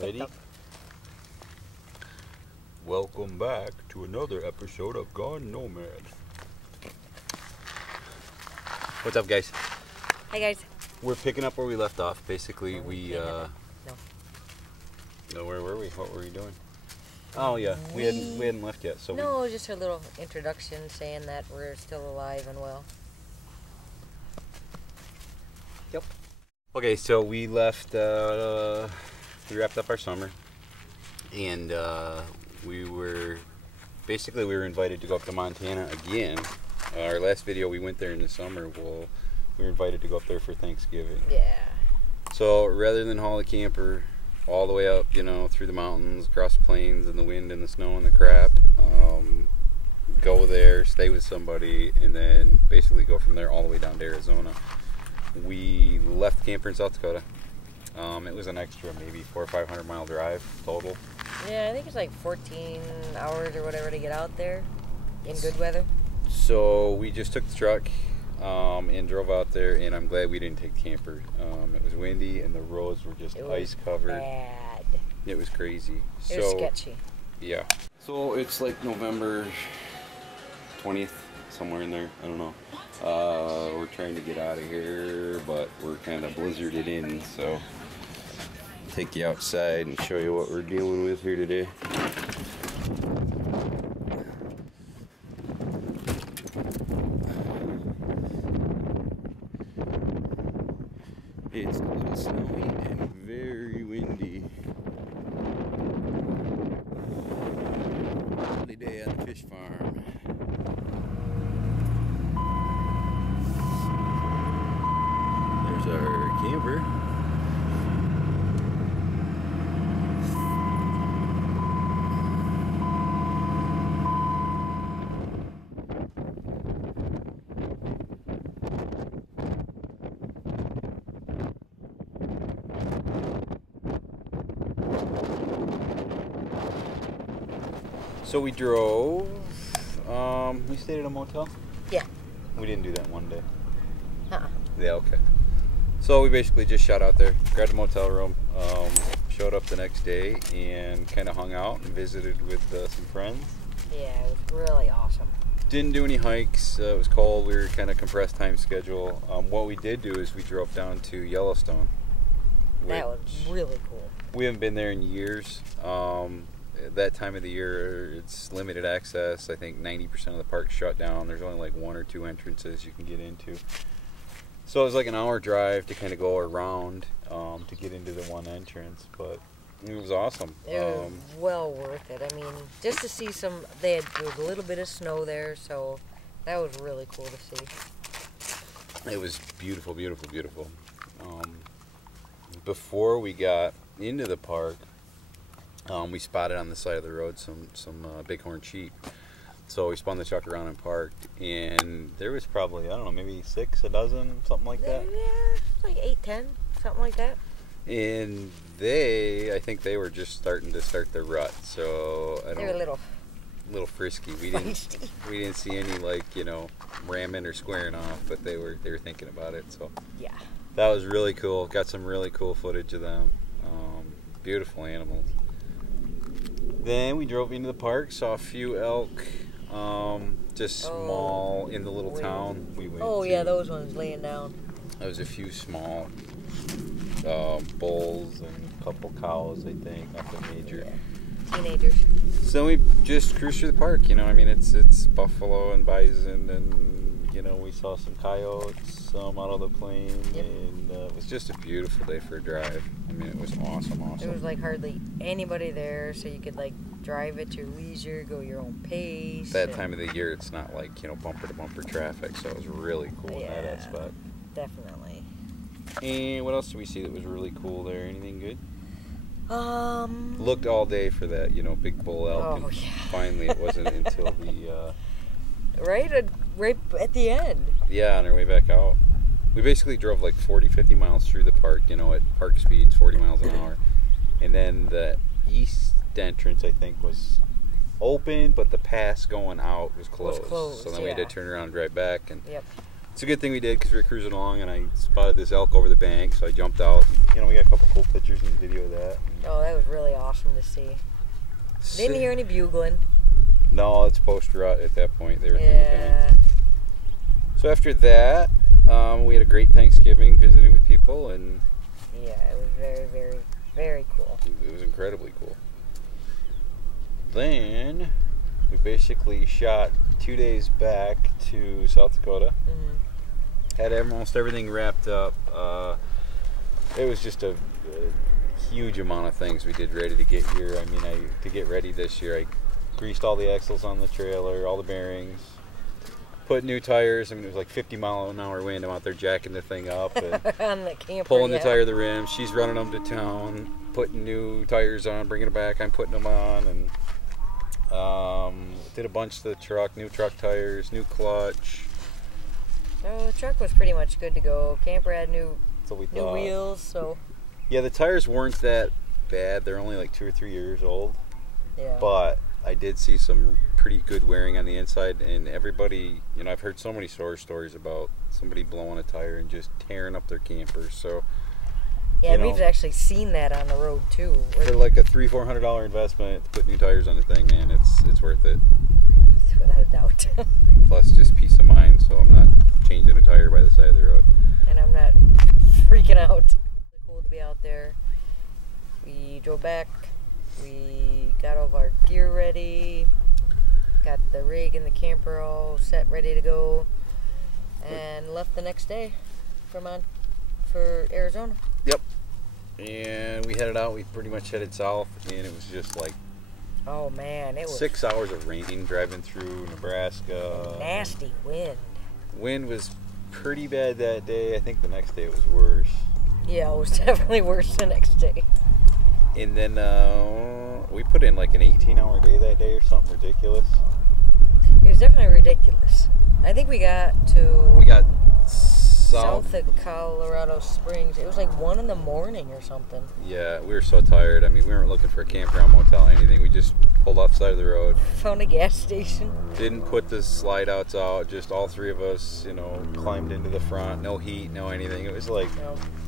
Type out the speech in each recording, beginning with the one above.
Ready? Welcome back to another episode of GoneNoMad. What's up, guys? Hi, guys. We're picking up where we left off. Basically, No. No, where were we? What were we doing? Oh yeah, we hadn't left yet. So No, just a little introduction saying that we're still alive and well. Yep. Okay, so we left. We wrapped up our summer, and we were invited to go up to Montana again. Our last video, we went there in the summer. Well, we were invited to go up there for Thanksgiving. Yeah. So rather than haul the camper all the way up, through the mountains, across the plains, and the wind and the snow and the crap, go there, stay with somebody, and then basically go from there all the way down to Arizona. We left the camper in South Dakota. It was an extra maybe 400 or 500 mile drive total. Yeah, I think it's like 14 hours or whatever to get out there in good weather. So we just took the truck and drove out there, and I'm glad we didn't take the camper. It was windy and the roads were just ice covered. Bad. It was crazy. It was sketchy. Yeah. So it's like November 20th, somewhere in there. I don't know. We're trying to get out of here, but we're kind of blizzarded in, so I'll take you outside and show you what we're dealing with here today. It's a little snowy and very windy. Lovely day on the fish farm. There's our camper. So we drove, we stayed at a motel? Yeah. We didn't do that one day. Uh-uh. Yeah, okay. So we basically just shot out there, grabbed a motel room, showed up the next day, and kind of hung out and visited with some friends. Yeah, it was really awesome. Didn't do any hikes. It was cold. We were kind of compressed time schedule. What we did do is we drove down to Yellowstone. That was really cool. We haven't been there in years. That time of the year, it's limited access. I think 90% of the park's shut down. There's only like 1 or 2 entrances you can get into. So it was like an hour drive to kind of go around to get into the one entrance, but it was awesome. It was well worth it. I mean, just to see there was a little bit of snow there, so that was really cool to see. It was beautiful, beautiful, beautiful. Before we got into the park, we spotted on the side of the road some bighorn sheep. So we spun the truck around and parked, and there was probably, I don't know, maybe 6, a dozen, something like that. Yeah, like 8, 10, something like that. And I think they were just starting to start the rut. So They were a little frisky. We didn't see any ramming or squaring off, but they were thinking about it. So yeah, that was really cool. Got some really cool footage of them. Beautiful animals. Then we drove into the park, saw a few elk, just small in the little town we went to. Yeah, those ones laying down. There was a few small bulls and a couple cows, I think, nothing major. Yeah. Teenagers. So we just cruised through the park, it's buffalo and bison, and we saw some coyotes out of the plain, and it was just a beautiful day for a drive. I mean, it was awesome. There was like hardly anybody there, so you could drive at your leisure, go your own pace. That time of the year, it's not like bumper to bumper traffic, so it was really cool in that aspect. Definitely. And what else did we see that was really cool there? Anything good? Looked all day for that, big bull elk. Oh, and yeah. Finally, it wasn't until the right at the end. Yeah, on our way back out. We basically drove like 40, 50 miles through the park, at park speeds, 40 miles an hour. And then the east entrance, I think, was open, but the pass going out was closed. So then we had to turn around and drive back. And it's a good thing we did because we were cruising along and I spotted this elk over the bank, so I jumped out. And, you know, we got a couple cool pictures and video of that. Oh, that was really awesome to see. Didn't hear any bugling. No, it's post-rut at that point. They were Yeah. done. So after that, we had a great Thanksgiving visiting with people, and Yeah, it was very, very, very cool. it was incredibly cool. Then we basically shot 2 days back to South Dakota. Had almost everything wrapped up. It was just a huge amount of things we did ready to get here. I mean, to get ready this year, I greased all the axles on the trailer, all the bearings, put new tires. I mean, it was like 50-mile-an-hour wind. I'm out there jacking the thing up and On the camper, pulling the tire of the rim. She's running them to town, putting new tires on, bringing it back. I'm putting them on, and did a bunch to the truck, new truck tires, new clutch. So the truck was pretty much good to go. Camper had new wheels, so Yeah, the tires weren't that bad. They're only like 2 or 3 years old. yeah. But I did see some pretty good wearing on the inside, and everybody, you know, I've heard so many stories about somebody blowing a tire and just tearing up their camper. So Yeah, we've actually seen that on the road too. for like a $300-400 investment to put new tires on the thing, man, it's worth it. Without a doubt. Plus, just peace of mind, so I'm not changing a tire by the side of the road. And I'm not freaking out. Really cool to be out there. We drove back. We got all of our gear ready. Got the rig and the camper all set, ready to go, and left the next day for Arizona. Yep. And we headed out. We pretty much headed south, and it was just like Oh man, it was 6 hours of rain driving through Nebraska. nasty wind. Wind was pretty bad that day. I think the next day it was worse. Yeah, it was definitely worse the next day. And then we put in like an 18-hour day that day or something ridiculous. It was definitely ridiculous. I think we got south of Colorado Springs. It was like 1 in the morning or something. Yeah, we were so tired. I mean, we weren't looking for a campground, motel, anything. We just pulled off the side of the road. Found a gas station. Didn't put the slide outs out. Just all 3 of us, you know, climbed into the front. No heat, no anything. It was like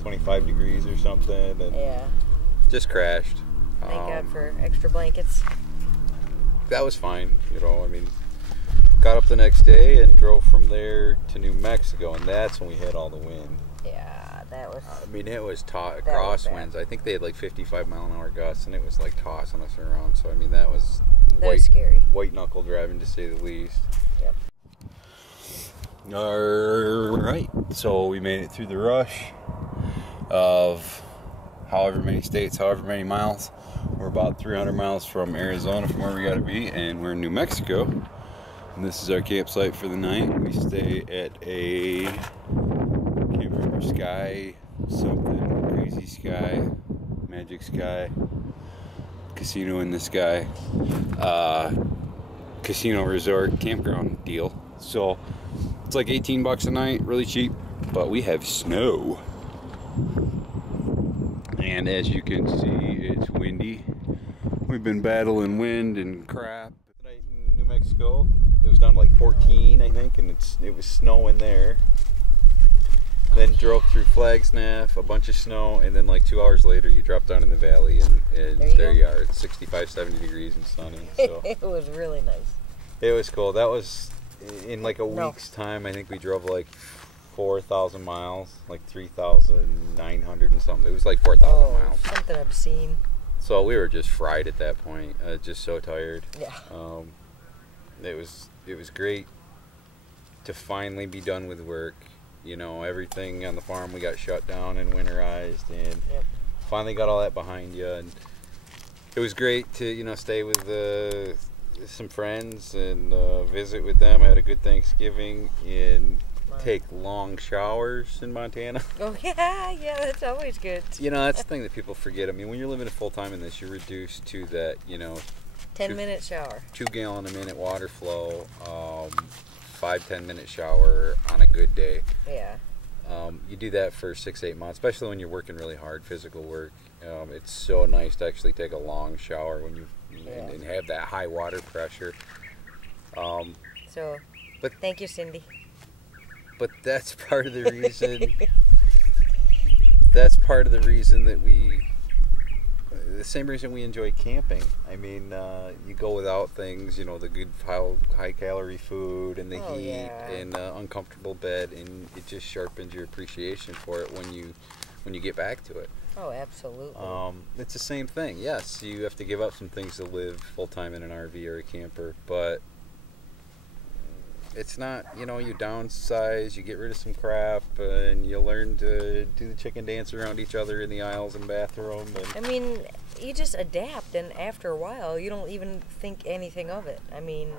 25 degrees or something. And Yeah. just crashed. Thank God for extra blankets. That was fine, you know. I mean, got up the next day and drove from there to New Mexico, and that's when we had all the wind. Yeah, that was. I mean, it was crosswinds. I think they had like 55-mile-an-hour gusts, and it was like tossing us around. So I mean, that was Scary. White knuckle driving, to say the least. Yep. All right, so we made it through the rush of however many states, however many miles. We're about 300 miles from Arizona, from where we got to be, and we're in New Mexico. And this is our campsite for the night. We stay at a, can't remember, Sky something, Crazy Sky, Magic Sky, Casino in the Sky, casino resort campground deal. So it's like $18 a night, really cheap, but we have snow. And as you can see, it's windy. We've been battling wind and crap. Tonight in New Mexico, it was down to like 14, I think, and it was snowing there. Then drove through Flagstaff, a bunch of snow, and then like 2 hours later, you drop down in the valley, and there you are. It's 65, 70 degrees and sunny. So It was really nice. it was cool. That was in like a week's time. I think we drove like 4,000 miles, like 3,900 and something. It was like 4,000 miles. Something obscene. So we were just fried at that point, just so tired. Yeah. It was great to finally be done with work. You know, everything on the farm we got shut down and winterized, and finally got all that behind you. And it was great to, you know, stay with some friends and visit with them. I had a good Thanksgiving and take long showers in Montana. Oh yeah, that's always good. You know, that's the thing that people forget. I mean, when you're living full time in this, you're reduced to that, you know, 10-minute shower. 2 gallon a minute water flow, 5-10 minute shower on a good day. Yeah. You do that for 6-8 months, especially when you're working really hard physical work. It's so nice to actually take a long shower when you and have that high water pressure. But thank you, Cindy. But that's part of the reason. That's part of the reason that the same reason we enjoy camping. I mean, you go without things, the good high calorie food and the heat and uncomfortable bed, and it just sharpens your appreciation for it when you get back to it. Oh, absolutely. It's the same thing. Yes, you have to give up some things to live full time in an RV or a camper, but it's not, you downsize, you get rid of some crap, and you learn to do the chicken dance around each other in the aisles and bathroom. And I mean, you just adapt, and after a while, you don't even think anything of it. I mean,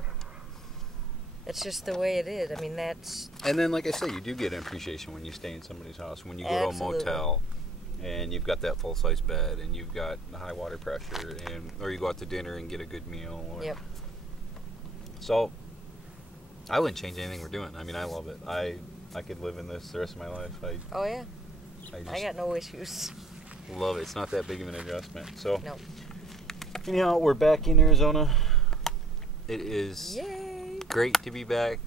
it's just the way it is. I mean, that's... And then, like I say, you do get an appreciation when you stay in somebody's house. When you go to a motel, and you've got that full-size bed, and you've got high water pressure, or you go out to dinner and get a good meal. Yep. So... I wouldn't change anything we're doing. I mean, I love it. I could live in this the rest of my life. Oh, yeah. I got no issues. Love it. It's not that big of an adjustment. So, no. Anyhow, we're back in Arizona. It is Yay. Great to be back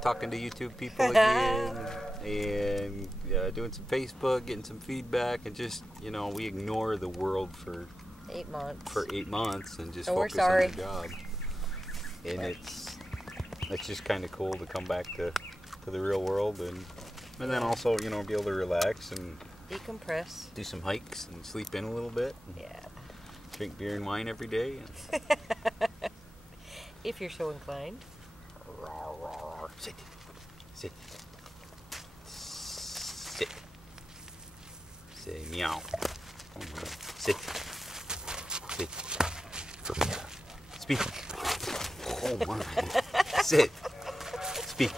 talking to YouTube people again and doing some Facebook, getting some feedback, and just, we ignore the world for 8 months. For 8 months and just so focus on the job. And it's just kind of cool to come back to the real world and then also, be able to relax and decompress. Do some hikes and sleep in a little bit. Yeah. Drink beer and wine every day. If you're so inclined. Sit. Sit. Sit. Say meow. Oh my. Sit. Sit. Speak. Oh my. Sit. Speak.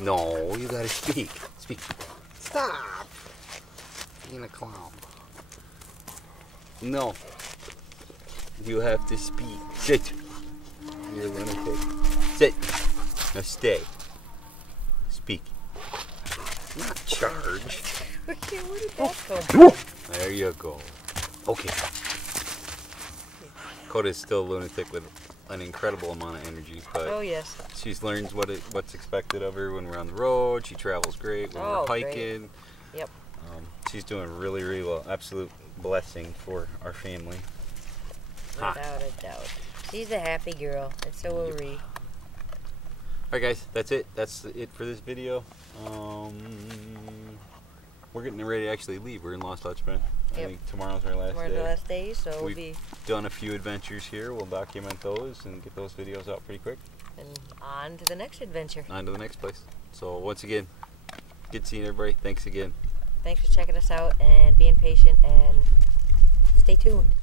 No, you gotta speak. Speak. Stop being a clown. No. You have to speak. Sit. You're a lunatic. Sit. Now stay. Speak. Not charge. Okay, where did that come from? There you go. Okay. Coda's still a lunatic with an incredible amount of energy, but oh yes, she learns what's expected of her when we're on the road. She travels great when we're hiking. Great. Yep. She's doing really, really well. Absolute blessing for our family. Without a doubt. She's a happy girl, and so are we. Alright guys, that's it. That's it for this video. We're getting ready to actually leave. We're in Lost Dutchman. I think tomorrow's our last day. Tomorrow's the last day, so we've done a few adventures here. We'll document those and get those videos out pretty quick. And on to the next adventure. On to the next place. So once again, good seeing everybody. Thanks again. Thanks for checking us out and being patient, and stay tuned.